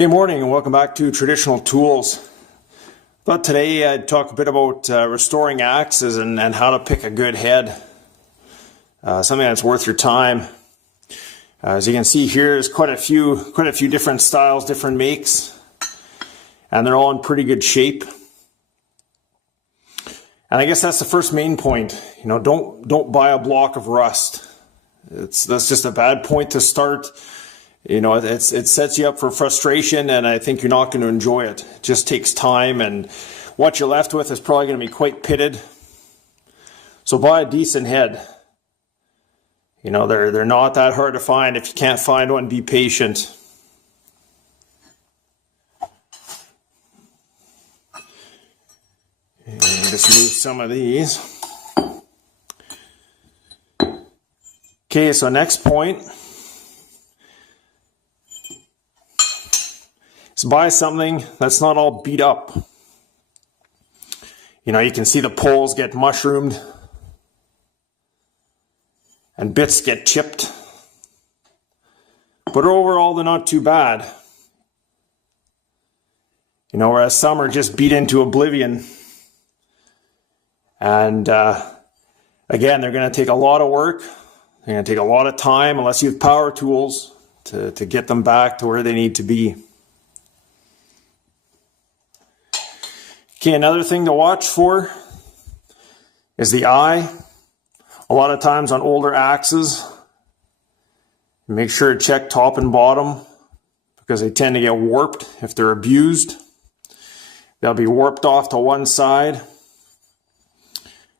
Good morning and welcome back to Traditional Tools. Thought today I'd talk a bit about restoring axes and how to pick a good head. Something that's worth your time. As you can see here, there's quite a few different styles, different makes, and they're all in pretty good shape. And I guess that's the first main point. Don't buy a block of rust. That's just a bad point to start. It sets you up for frustration, and I think you're not going to enjoy it. It just takes time, and what you're left with is probably going to be quite pitted. So buy a decent head. They're not that hard to find. If you can't find one, be patient. And just move some of these. Okay, so next point. Buy something that's not all beat up. You can see the poles get mushroomed and bits get chipped. But overall, they're not too bad. Whereas some are just beat into oblivion. And again, they're going to take a lot of work. They're going to take a lot of time unless you have power tools to get them back to where they need to be. Okay, another thing to watch for is the eye. A lot of times on older axes, make sure to check top and bottom because they tend to get warped if they're abused. They'll be warped off to one side.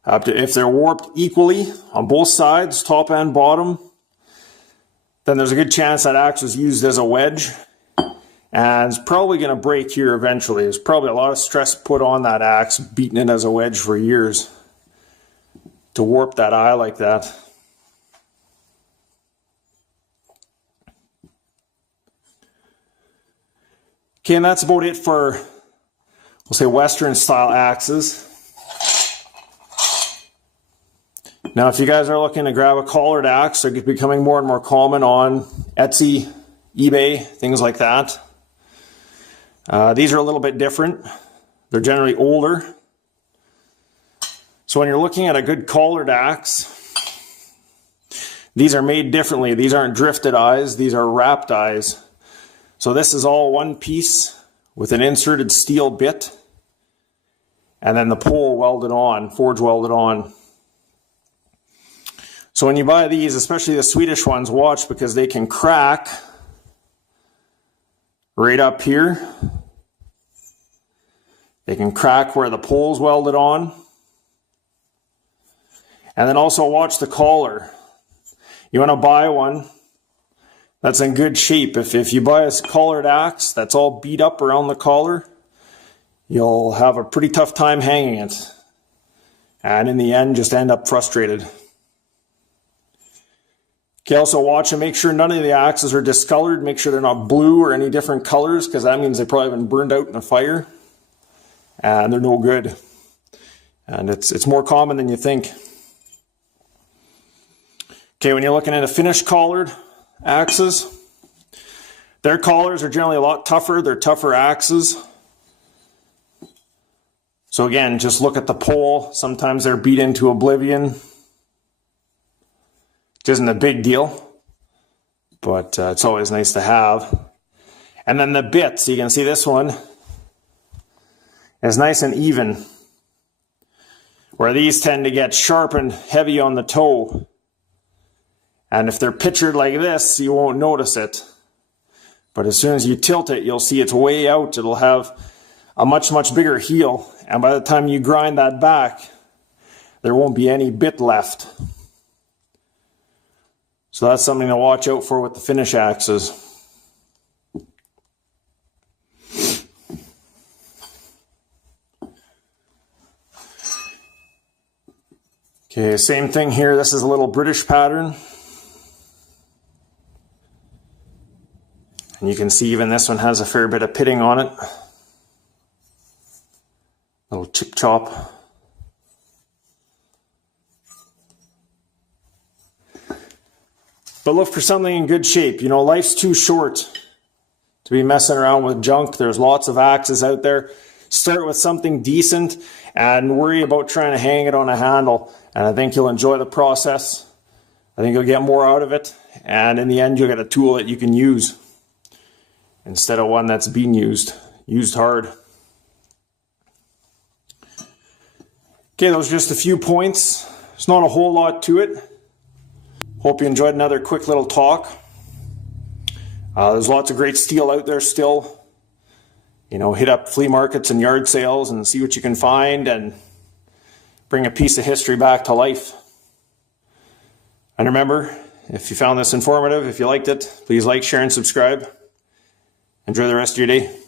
If they're warped equally on both sides, top and bottom, then there's a good chance that axe was used as a wedge. And it's probably going to break here eventually. There's probably a lot of stress put on that axe, beating it as a wedge for years to warp that eye like that. Okay, and that's about it for, we'll say, Western style axes. Now, if you guys are looking to grab a collared axe, they're becoming more and more common on Etsy, eBay, things like that. These are a little bit different. They're generally older. So when you're looking at a good collared axe, these are made differently. These aren't drifted eyes. These are wrapped eyes. So this is all one piece with an inserted steel bit and then the pole welded on, forge welded on. So when you buy these, especially the Swedish ones, watch because they can crack right up here. They can crack where the pole's welded on. And then also watch the collar. You want to buy one that's in good shape. If you buy a collared axe that's all beat up around the collar, you'll have a pretty tough time hanging it. And in the end, just end up frustrated. Okay, also watch and make sure none of the axes are discolored. Make sure they're not blue or any different colors because that means they've probably been burned out in a fire. And they're no good. And it's more common than you think. Okay, when you're looking at a finished collared axes, their collars are generally a lot tougher. They're tougher axes. So again, just look at the pole. Sometimes they're beat into oblivion. It isn't a big deal, but it's always nice to have. And then the bits, you can see this one is nice and even, where these tend to get sharp and heavy on the toe. And if they're pictured like this, you won't notice it. But as soon as you tilt it, you'll see it's way out. It'll have a much, much bigger heel. And by the time you grind that back, there won't be any bit left. So that's something to watch out for with the finish axes. Okay, same thing here. This is a little British pattern. And you can see even this one has a fair bit of pitting on it. Little chip chop. But look for something in good shape. Life's too short to be messing around with junk. There's lots of axes out there. Start with something decent and worry about trying to hang it on a handle. And I think you'll enjoy the process. I think you'll get more out of it. And in the end, you'll get a tool that you can use instead of one that's being used hard. Okay, those are just a few points. There's not a whole lot to it. Hope you enjoyed another quick little talk. There's lots of great steel out there still. You know, hit up flea markets and yard sales and see what you can find and bring a piece of history back to life. And remember, if you found this informative, if you liked it, please like, share, and subscribe. Enjoy the rest of your day.